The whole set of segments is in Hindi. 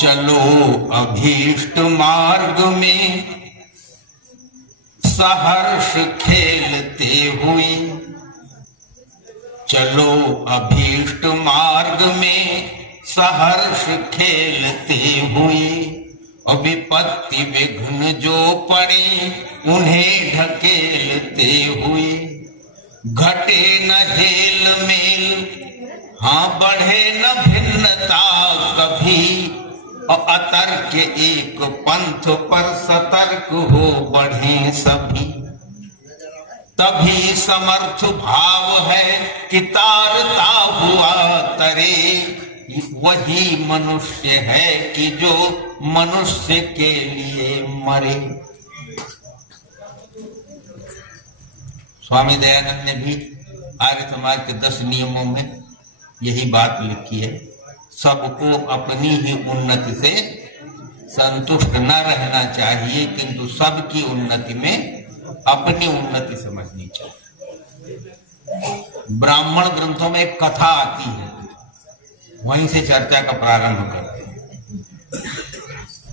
चलो अभीष्ट मार्ग में सहर्ष खेलते हुए, चलो अभीष्ट मार्ग में सहर्ष खेलते हुए, और विपत्ति विघ्न जो पड़े उन्हें ढकेलते हुए। घटे न हेल मेल, हाँ बढ़े न भिन्नता कभी, और अतर्क एक पंथ पर सतर्क हो बढ़े सभी। तभी समर्थ भाव है कि तारता हुआ तरे, वही मनुष्य है कि जो मनुष्य के लिए मरे। स्वामी दयानंद ने भी आर्य समाज के 10 नियमों में यही बात लिखी है। सबको अपनी ही उन्नति से संतुष्ट न रहना चाहिए, किंतु सबकी उन्नति में अपनी उन्नति समझनी चाहिए। ब्राह्मण ग्रंथों में एक कथा आती है, वहीं से चर्चा का प्रारंभ करते हैं।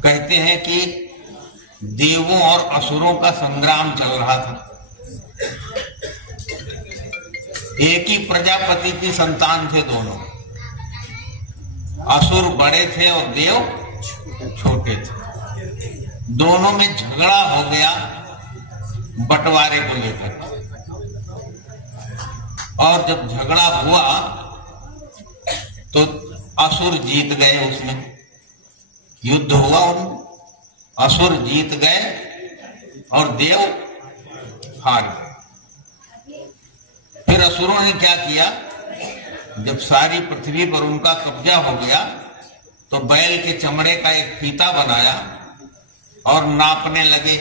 कहते हैं कि देवों और असुरों का संग्राम चल रहा था। एक ही प्रजापति की संतान थे दोनों, असुर बड़े थे और देव छोटे थे। दोनों में झगड़ा हो गया बंटवारे को लेकर, और जब झगड़ा हुआ तो असुर जीत गए। उसमें युद्ध हुआ, उनमें असुर जीत गए और देव हार गए। फिर असुरों ने क्या किया, जब सारी पृथ्वी पर उनका कब्जा हो गया तो बैल के चमड़े का एक फीता बनाया और नापने लगे,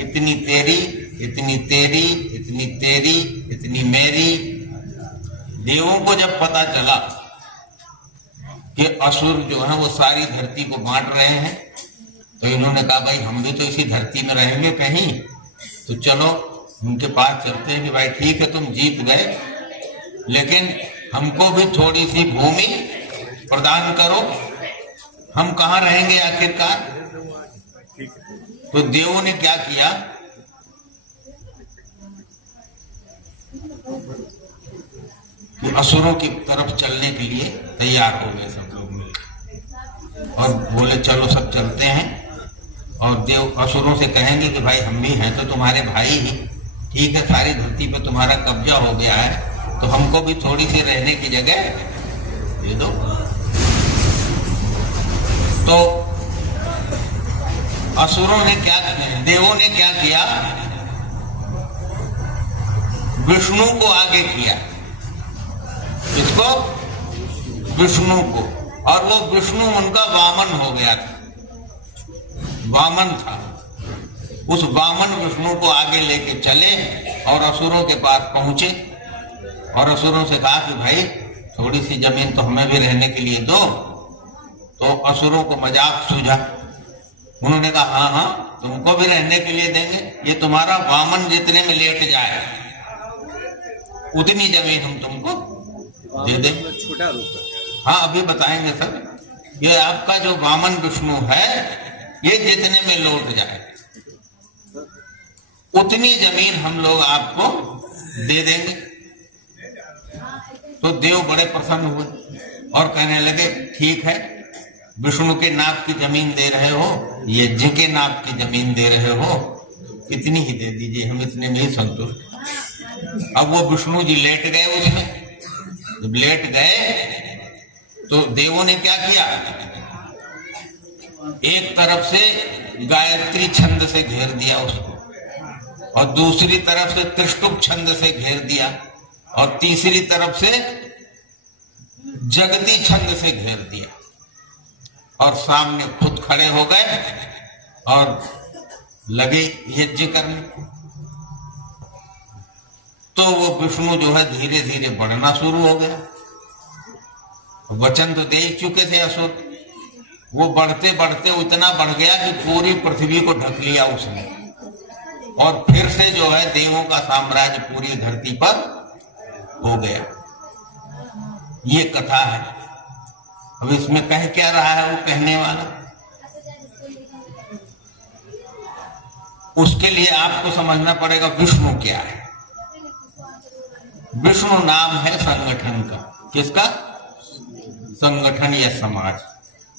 इतनी तेरी, इतनी तेरी, इतनी तेरी, इतनी मेरी। देवों को जब पता चला कि असुर जो है वो सारी धरती को बांट रहे हैं, तो इन्होंने कहा भाई हम भी तो इसी धरती में रहेंगे कहीं, तो चलो उनके पास चलते हैं कि भाई ठीक है तुम जीत गए, लेकिन हमको भी थोड़ी सी भूमि प्रदान करो, हम कहाँ रहेंगे आखिरकार। तो देवों ने क्या किया, कि असुरों की तरफ चलने के लिए तैयार हो गए सब लोग मिलकर, और बोले चलो सब चलते हैं। और देव असुरों से कहेंगे कि भाई हम भी हैं तो तुम्हारे भाई ही, ठीक है सारी धरती पे तुम्हारा कब्जा हो गया है, तो हमको भी थोड़ी सी रहने की जगह दे दो। तो असुरों ने क्या, देवों ने क्या किया, विष्णु को आगे किया। इसको विष्णु को, और वो विष्णु उनका वामन हो गया था, वामन था। उस वामन विष्णु को आगे लेके चले और असुरों के पास पहुंचे और असुरों से कहा कि भाई थोड़ी सी जमीन तो हमें भी रहने के लिए दो। तो असुरों को मजाक सूझा, उन्होंने कहा हाँ हाँ तुमको भी रहने के लिए देंगे, ये तुम्हारा वामन जितने में लेट जाए उतनी जमीन हम तुमको दे देंगे। छोटा रूप, हाँ अभी बताएंगे सर। ये आपका जो वामन विष्णु है ये जितने में लौट जाए उतनी जमीन हम लोग आपको दे देंगे। तो देव बड़े प्रसन्न हुए और कहने लगे ठीक है, विष्णु के नाप की जमीन दे रहे हो, यज्ञ के नाप की जमीन दे रहे हो, इतनी ही दे दीजिए, हम इतने में ही संतुष्ट। अब वो विष्णु जी लेट गए उसमें। जब लेट गए तो देवों ने क्या किया, एक तरफ से गायत्री छंद से घेर दिया उसको, और दूसरी तरफ से त्रिष्टुप छंद से घेर दिया, और तीसरी तरफ से जगती छंद से घेर दिया, और सामने खुद खड़े हो गए और लगे यज्ञ करने। तो वो विष्णु जो है धीरे धीरे बढ़ना शुरू हो गया। वचन तो दे चुके थे असुर, वो बढ़ते बढ़ते इतना बढ़ गया कि पूरी पृथ्वी को ढक लिया उसने, और फिर से जो है देवों का साम्राज्य पूरी धरती पर हो गया। ये कथा है। अब इसमें कह क्या रहा है वो कहने वाला, उसके लिए आपको समझना पड़ेगा विष्णु क्या है। विष्णु नाम है संगठन का। किसका? संगठन या समाज।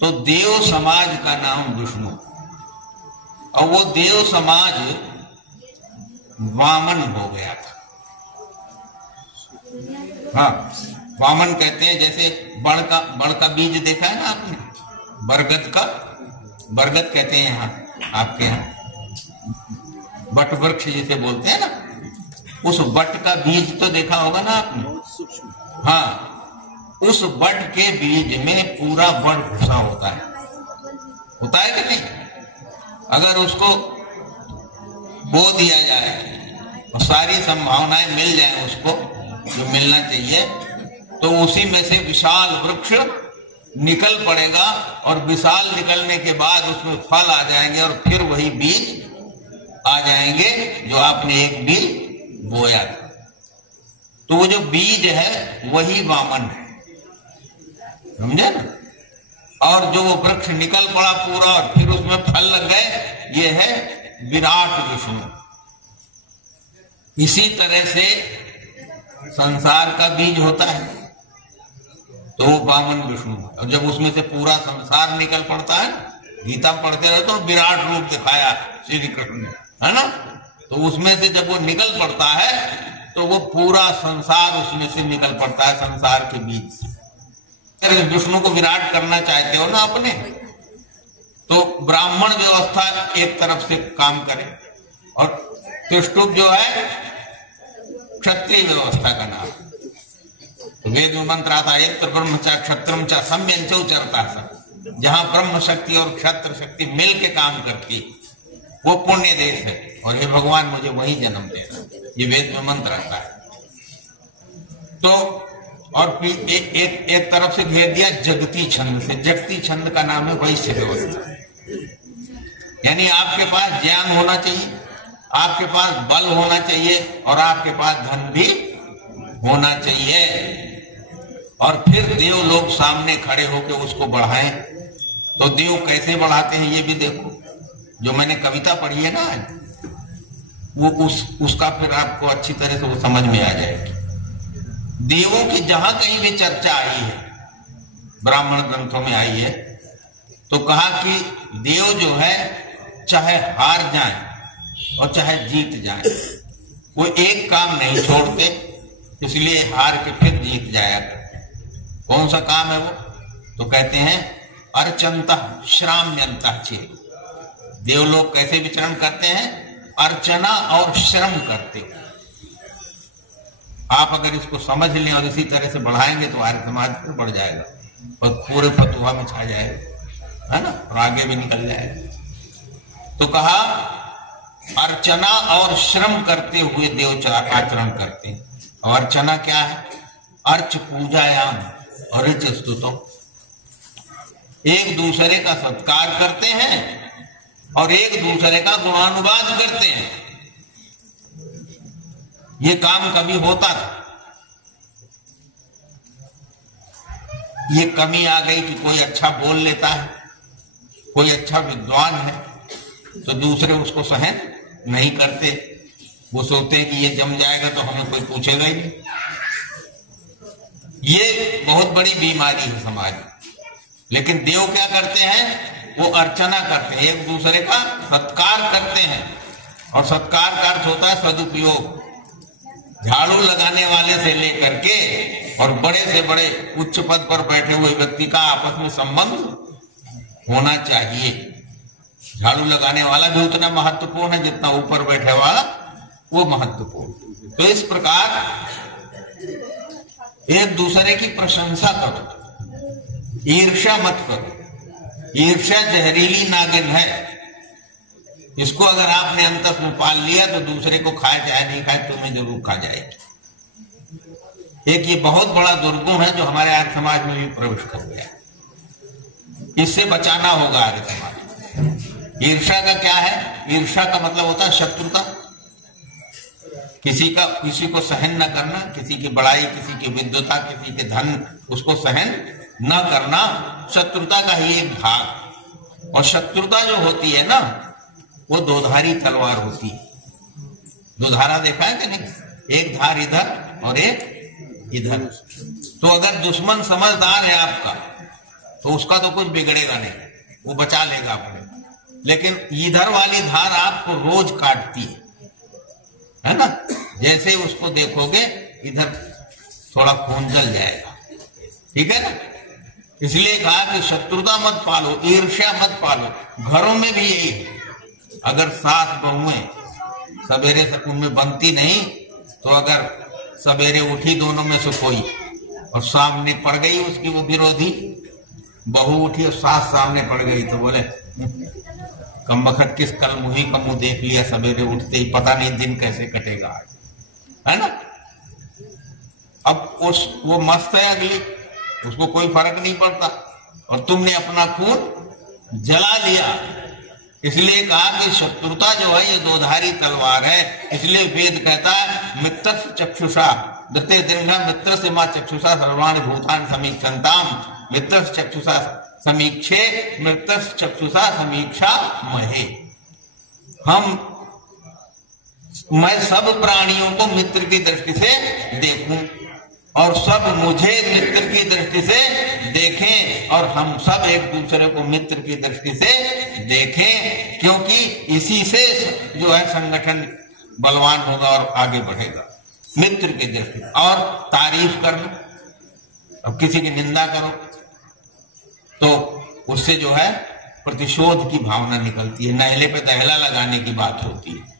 तो देव समाज का नाम विष्णु, और वो देव समाज वामन हो गया था। हाँ, वामन कहते हैं, जैसे बड़ का बीज देखा है ना आपने, बरगद का, बरगद कहते हैं यहाँ आपके यहाँ, बट वृक्ष जिसे बोलते हैं ना, उस बट का बीज तो देखा होगा ना आपने। हाँ, उस बट के बीज में पूरा बड़ घुसा होता है कि नहीं? अगर उसको बो दिया जाए और सारी संभावनाएं मिल जाए उसको जो मिलना चाहिए, तो उसी में से विशाल वृक्ष निकल पड़ेगा, और विशाल निकलने के बाद उसमें फल आ जाएंगे, और फिर वही बीज आ जाएंगे जो आपने एक बीज बोया था। तो वो जो बीज है वही वामन है, समझे ना? और जो वो वृक्ष निकल पड़ा पूरा और फिर उसमें फल लग गए, ये है विराट विष्णु। इसी तरह से संसार का बीज होता है तो वो वामन विष्णु। और जब उसमें से पूरा संसार निकल पड़ता है, गीता में पढ़ते रहते हो, विराट रूप दिखाया श्री कृष्ण ने, है ना? तो उसमें से जब वो निकल पड़ता है तो वो पूरा संसार उसमें से निकल पड़ता है, संसार के बीच से। अगर विष्णु को विराट करना चाहते हो ना अपने, तो ब्राह्मण व्यवस्था एक तरफ से काम करे, और त्रिष्टुप जो है क्षत्रिय व्यवस्था का नाम। तो वेद में मंत्र आता है, यत्र ब्रह्मचा क्षत्रम चा सम्यंचौ चरता सा। जहां ब्रह्म शक्ति और क्षत्र शक्ति मिल के काम करती, वो पुण्य देश है, और हे भगवान मुझे वही जन्म देना, ये वेद में मंत्र आता है। तो और फिर एक तरफ से घेर दिया जगती छंद से। जगती छंद का नाम है वैश्य व्यवस्था, यानी आपके पास ज्ञान होना चाहिए, आपके पास बल होना चाहिए, और आपके पास धन भी होना चाहिए, और फिर देव लोग सामने खड़े होकर उसको बढ़ाएं। तो देव कैसे बढ़ाते हैं ये भी देखो। जो मैंने कविता पढ़ी है ना आज, वो उसका फिर आपको अच्छी तरह से वो समझ में आ जाएगी। देवों की जहां कहीं भी चर्चा आई है, ब्राह्मण ग्रंथों में आई है, तो कहा कि देव जो है चाहे हार जाए और चाहे जीत जाए, वो एक काम नहीं छोड़ते, इसलिए हार के फिर जीत जाया करते। कौन सा काम है वो? तो कहते हैं अर्चंता श्राम्यंता चेत। देव लोग कैसे विचरण करते हैं? अर्चना और श्रम करते हो। आप अगर इसको समझ लें और इसी तरह से बढ़ाएंगे तो आर्य समाज पर बढ़ जाएगा और पूरे फतुहा में छा जाएगा, है ना, और आगे भी निकल जाएगा। तो कहा अर्चना और श्रम करते हुए देव आचरण करते हैं। और अर्चना क्या है? अर्च पूजायाम और रिच स्तुतो। एक दूसरे का सत्कार करते हैं और एक दूसरे का गुणानुवाद करते हैं। ये काम कभी होता था, ये कमी आ गई कि कोई अच्छा बोल लेता है, कोई अच्छा विद्वान है, तो दूसरे उसको सहन नहीं करते। वो सोचते हैं कि ये जम जाएगा तो हमें कोई पूछेगा ही नहीं। ये बहुत बड़ी बीमारी है समाज में। लेकिन देव क्या करते हैं? वो अर्चना करते हैं, एक दूसरे का सत्कार करते हैं। और सत्कार का अर्थ होता है सदुपयोग। झाड़ू लगाने वाले से लेकर के और बड़े से बड़े उच्च पद पर बैठे हुए व्यक्ति का आपस में संबंध होना चाहिए। झाड़ू लगाने वाला भी उतना महत्वपूर्ण है जितना ऊपर बैठे वाला वो महत्वपूर्ण। तो इस प्रकार एक दूसरे की प्रशंसा करो, ईर्ष्या मत करो। ईर्ष्या जहरीली नागिन है, इसको अगर आपने अंतस में पाल लिया तो दूसरे को खाए चाहे नहीं खाए तुम्हें जरूर खा जाएगी। एक ये बहुत बड़ा दुर्गुण है जो हमारे आर्य समाज में भी प्रवेश कर गया। इससे बचाना होगा आर्य समाज। ईर्ष्या का क्या है? ईर्ष्या का मतलब होता है शत्रुता। किसी को सहन न करना, किसी की बड़ाई, किसी की विद्वता, किसी के धन, उसको सहन न करना शत्रुता का ही एक भाग। और शत्रुता जो होती है ना, वो दोधारी तलवार होती है। दोधारा देखा है कि नहीं? एक धार इधर और एक इधर। तो अगर दुश्मन समझदार है आपका, तो उसका तो कुछ बिगड़ेगा नहीं, वो बचा लेगा अपने। लेकिन इधर वाली धार आपको रोज काटती है ना? जैसे उसको देखोगे इधर थोड़ा खून जल जाएगा, ठीक है ना? इसलिए कहा कि शत्रुता मत पालो, ईर्ष्या मत पालो। घरों में भी यही है, अगर सास बहुएं सवेरे से उनमें बनती नहीं, तो अगर सवेरे उठी दोनों में से कोई और सामने पड़ गई उसकी वो विरोधी बहू, उठी और सास सामने पड़ गई, तो बोले कमबख्त किस कल मुही का मुंह देख लिया सवेरे उठते ही, पता नहीं दिन कैसे कटेगा आज, है ना? अब वो मस्त है अगली, उसको कोई फर्क नहीं पड़ता, और तुमने अपना खून जला लिया। इसलिए कहा कि शत्रुता जो है ये दोधारी तलवार है। इसलिए वेद कहता है मित्र चक्षुषा दत्ते दीर्घ मित्र से मां चक्षुषा सर्वाणि भूतानि समीक्षन्ताम मित्र चक्षुषा समीक्षे मित्र चक्षुषा समीक्षा महे। मैं सब प्राणियों को मित्र की दृष्टि से देखूं और सब मुझे मित्र की दृष्टि से देखें, और हम सब एक दूसरे को मित्र की दृष्टि से देखें, क्योंकि इसी से जो है संगठन बलवान होगा और आगे बढ़ेगा। मित्र की दृष्टि। और तारीफ करना, अब किसी की निंदा करो तो उससे जो है प्रतिशोध की भावना निकलती है, नहले पे दहला लगाने की बात होती है।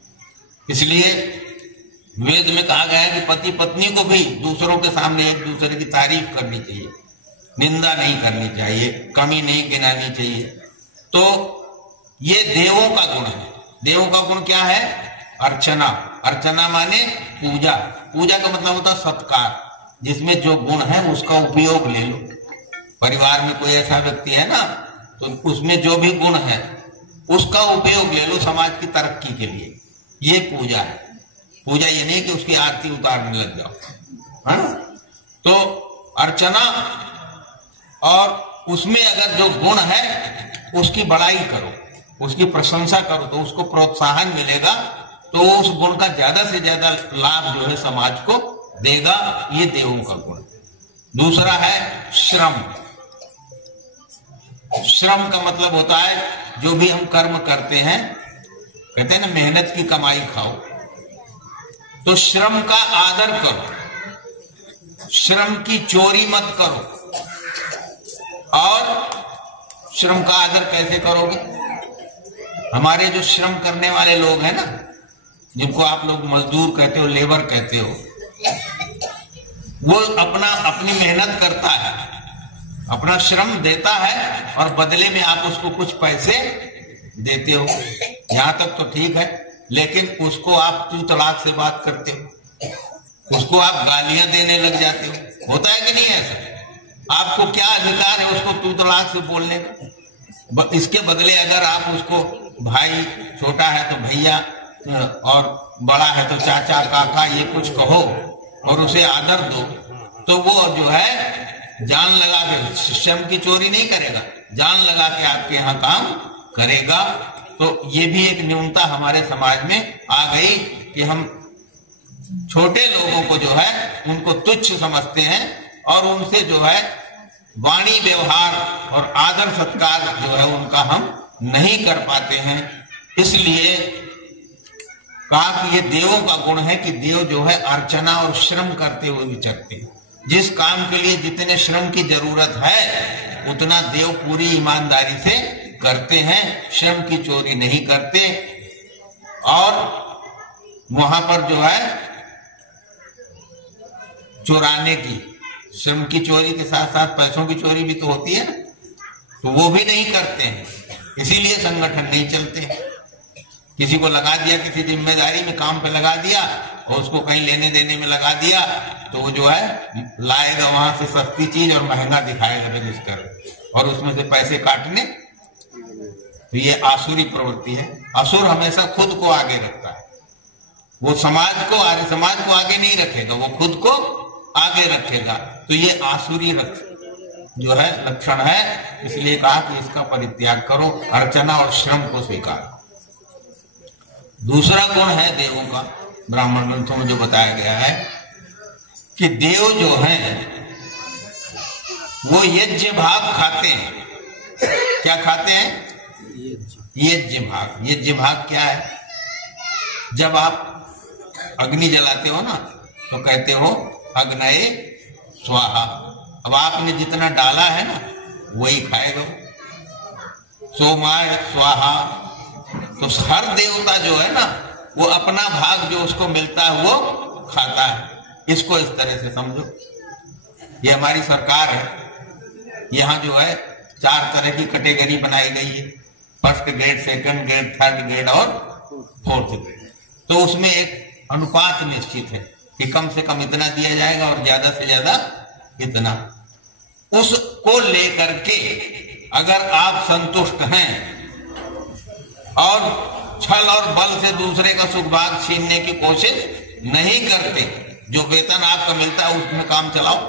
इसलिए वेद में कहा गया है कि पति पत्नी को भी दूसरों के सामने एक दूसरे की तारीफ करनी चाहिए, निंदा नहीं करनी चाहिए, कमी नहीं गिनानी चाहिए। तो ये देवों का गुण है। देवों का गुण क्या है? अर्चना। अर्चना माने पूजा। पूजा का मतलब होता है सत्कार, जिसमें जो गुण है उसका उपयोग ले लो। परिवार में कोई ऐसा व्यक्ति है ना, तो उसमें जो भी गुण है उसका उपयोग ले लो समाज की तरक्की के लिए, ये पूजा है। पूजा ये नहीं कि उसकी आरती उतारने लग जाओ, है ना? तो अर्चना, और उसमें अगर जो गुण है उसकी बड़ाई करो, उसकी प्रशंसा करो, तो उसको प्रोत्साहन मिलेगा, तो उस गुण का ज्यादा से ज्यादा लाभ जो है समाज को देगा। ये देवों का गुण। दूसरा है श्रम। श्रम का मतलब होता है जो भी हम कर्म करते हैं, कहते हैं ना मेहनत की कमाई खाओ, तो श्रम का आदर करो, श्रम की चोरी मत करो। और श्रम का आदर कैसे करोगे? हमारे जो श्रम करने वाले लोग हैं ना, जिनको आप लोग मजदूर कहते हो, लेबर कहते हो, वो अपनी मेहनत करता है, अपना श्रम देता है, और बदले में आप उसको कुछ पैसे देते हो। यहां तक तो ठीक है, लेकिन उसको आप तू तड़ाक से बात करते हो, उसको आप गालियां देने लग जाते हो। होता है कि नहीं ऐसा? आपको क्या अधिकार है उसको तू तड़ाक से बोलने का? इसके बदले अगर आप उसको भाई, छोटा है तो भैया, और बड़ा है तो चाचा काका, ये कुछ कहो और उसे आदर दो, तो वो जो है जान लगा के, श्रम की चोरी नहीं करेगा, जान लगा के आपके यहाँ काम करेगा। तो ये भी एक न्यूनता हमारे समाज में आ गई कि हम छोटे लोगों को जो है उनको तुच्छ समझते हैं, और उनसे जो है वाणी व्यवहार और आदर सत्कार जो है उनका हम नहीं कर पाते हैं। इसलिए कहा कि ये देवों का गुण है कि देव जो है अर्चना और श्रम करते हुए विचरते हैं। जिस काम के लिए जितने श्रम की जरूरत है उतना देव पूरी ईमानदारी से करते हैं, श्रम की चोरी नहीं करते। और वहां पर जो है चुराने की, श्रम की चोरी के साथ साथ पैसों की चोरी भी तो होती है ना, तो वो भी नहीं करते हैं। इसीलिए संगठन नहीं चलते। किसी को लगा दिया, किसी जिम्मेदारी में काम पे लगा दिया, और उसको कहीं लेने देने में लगा दिया, तो वो जो है लाएगा वहां से सस्ती चीज और महंगा दिखाएगा रजिस्टर, और उसमें से पैसे काटने। तो ये आसुरी प्रवृत्ति है। असुर हमेशा खुद को आगे रखता है। वो समाज को, आर्य समाज को आगे नहीं रखेगा, वो खुद को आगे रखेगा। तो ये आसुरी जो है लक्षण है, इसलिए कहा कि इसका परित्याग करो, अर्चना और श्रम को स्वीकार करो। दूसरा गुण है देवों का, ब्राह्मण ग्रंथों में जो बताया गया है कि देव जो हैं वो यज्ञ भाग खाते हैं। क्या खाते हैं? यज्ञ भाग। यज्ञ भाग क्या है? जब आप अग्नि जलाते हो ना तो कहते हो अग्नये स्वाहा। अब आपने जितना डाला है ना वही खाएगा। सोमाय स्वाहा। तो हर देवता जो है ना वो अपना भाग जो उसको मिलता है वो खाता है। इसको इस तरह से समझो, ये हमारी सरकार है, यहाँ जो है 4 तरह की कैटेगरी बनाई गई है, first grade, second grade, third grade और फोर्थ ग्रेड। तो उसमें एक अनुपात निश्चित है कि कम से कम इतना दिया जाएगा और ज्यादा से ज्यादा इतना। उसको लेकर के अगर आप संतुष्ट हैं और छल और बल से दूसरे का सुख भाग छीनने की कोशिश नहीं करते, जो वेतन आपका मिलता है उसमें काम चलाओ।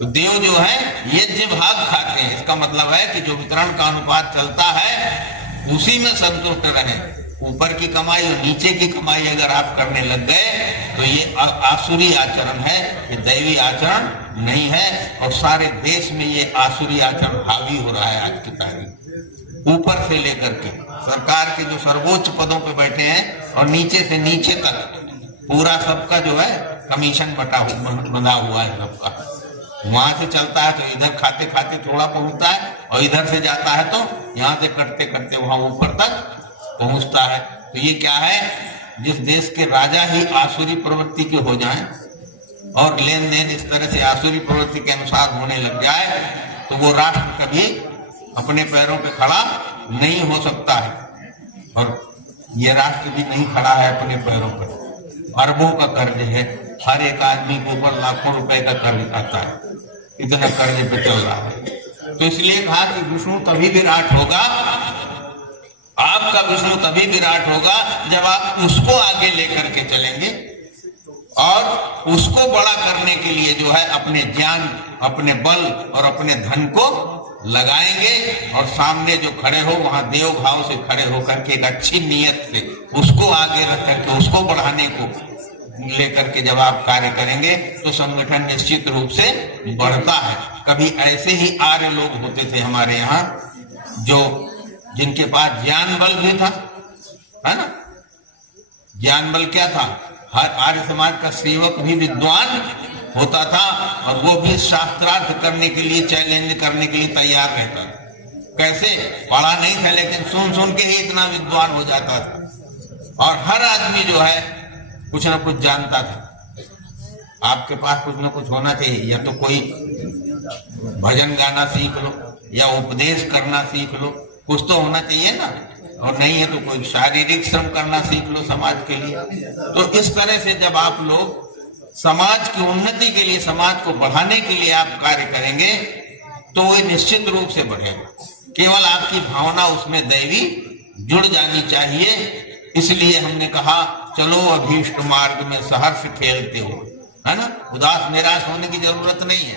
तो देव जो है यज्ञ भाग खाते हैं। इसका मतलब है कि जो वितरण का अनुपात चलता है उसी में संतुष्ट रहे। ऊपर की कमाई और नीचे की कमाई अगर आप करने लग गए तो ये आसुरी आचरण है, ये दैवी आचरण नहीं है। और सारे देश में ये आसुरी आचरण हावी हो रहा है आज की तारीख। ऊपर से लेकर के सरकार के जो सर्वोच्च पदों पे बैठे हैं और नीचे से नीचे तक पूरा सबका जो है कमीशन बंधा हुआ है सबका। वहां से चलता है तो इधर खाते खाते थोड़ा पहुंचता है और इधर से जाता है तो यहाँ से करते करते वहां ऊपर तक पहुंचता है। तो ये क्या है? जिस देश के राजा ही आसुरी प्रवृत्ति के हो जाएं और लेन देन इस तरह से आसुरी प्रवृत्ति के अनुसार होने लग जाए तो वो राष्ट्र कभी अपने पैरों पे खड़ा नहीं हो सकता है। और ये राष्ट्र भी नहीं खड़ा है अपने पैरों पर। अरबों का कर्ज है, हर एक आदमी के ऊपर लाखों रुपए का कर्ज आता है, इतना कर्ज पे चल रहा है। तो इसलिए कहा कि विष्णु तभी विराट होगा, आपका विष्णु तभी विराट होगा जब आप उसको आगे लेकर के चलेंगे और उसको बड़ा करने के लिए जो है अपने ज्ञान, अपने बल और अपने धन को लगाएंगे। और सामने जो खड़े हो वहां देव भाव से खड़े होकर के एक अच्छी नीयत से उसको आगे रख करके उसको बढ़ाने को लेकर के जब आप कार्य करेंगे तो संगठन निश्चित रूप से बढ़ता है। कभी ऐसे ही आर्य लोग होते थे हमारे यहाँ जो जिनके पास ज्ञान बल भी था, है ना। ज्ञान बल क्या था? हर आर्य समाज का सेवक भी विद्वान होता था और वो भी शास्त्रार्थ करने के लिए, चैलेंज करने के लिए तैयार रहता था। कैसे? पढ़ा नहीं था लेकिन सुन सुन के ही इतना विद्वान हो जाता था। और हर आदमी जो है कुछ ना कुछ जानता था। आपके पास कुछ ना कुछ होना चाहिए, या तो कोई भजन गाना सीख लो या उपदेश करना सीख लो, कुछ तो होना चाहिए ना। और नहीं है तो कोई शारीरिक श्रम करना सीख लो समाज के लिए। तो इस तरह से जब आप लोग समाज की उन्नति के लिए, समाज को बढ़ाने के लिए आप कार्य करेंगे तो वो निश्चित रूप से बढ़ेगा। केवल आपकी भावना उसमें दैवी जुड़ जानी चाहिए। इसलिए हमने कहा चलो अभीष्ट मार्ग में सहर्ष खेलते हो, है ना। उदास निराश होने की जरूरत नहीं है।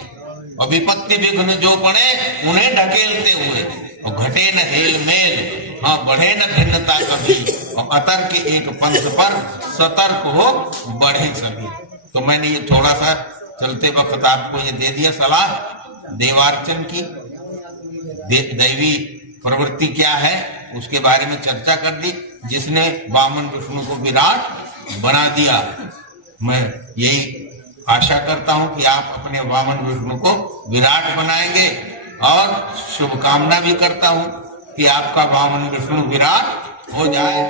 और विपत्ति विघ्न जो पड़े उन्हें ढकेलते हुए, और घटे न हेल मेल, हाँ बढ़े न भिन्नता कभी, और अतर्क के एक पंथ पर सतर्क हो बढ़े सभी। तो मैंने ये थोड़ा सा चलते वक्त आपको ये दे दिया सलाह, देवार्चन की, दैवी प्रवृत्ति क्या है उसके बारे में चर्चा कर दी, जिसने वामन विष्णु को विराट बना दिया। मैं यही आशा करता हूं कि आप अपने वामन विष्णु को विराट बनाएंगे और शुभकामना भी करता हूं कि आपका वामन विष्णु विराट हो जाए।